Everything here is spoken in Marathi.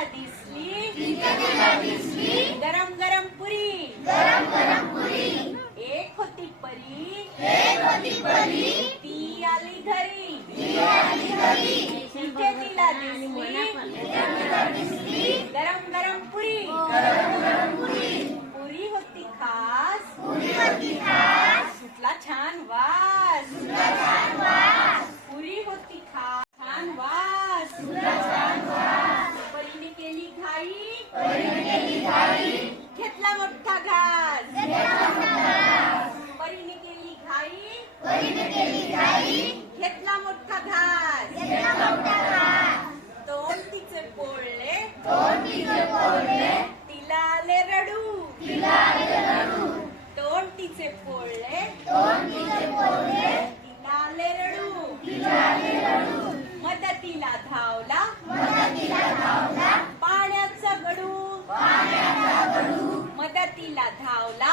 तिला दिसली. दिसली गरम गरम पुरी. गरम गरम पुरी एक होती परी. एक होती परी. ती आली घरी. ती आली घरी. तिथे तिला दिसली. गरम गरम पुरी. हो, गरम गरम पुरी. पुरी होती खास. पुरी होती खास. सुटला छान वा घेतला मोठा घास. परीने केली घाई. घेतला मोठा घास. तोंड तिचे पोळले तिला आले रडू. तोंड तिचे पोळले तिला आले रडू. मदतीला धावला. गडू मदतीला धावला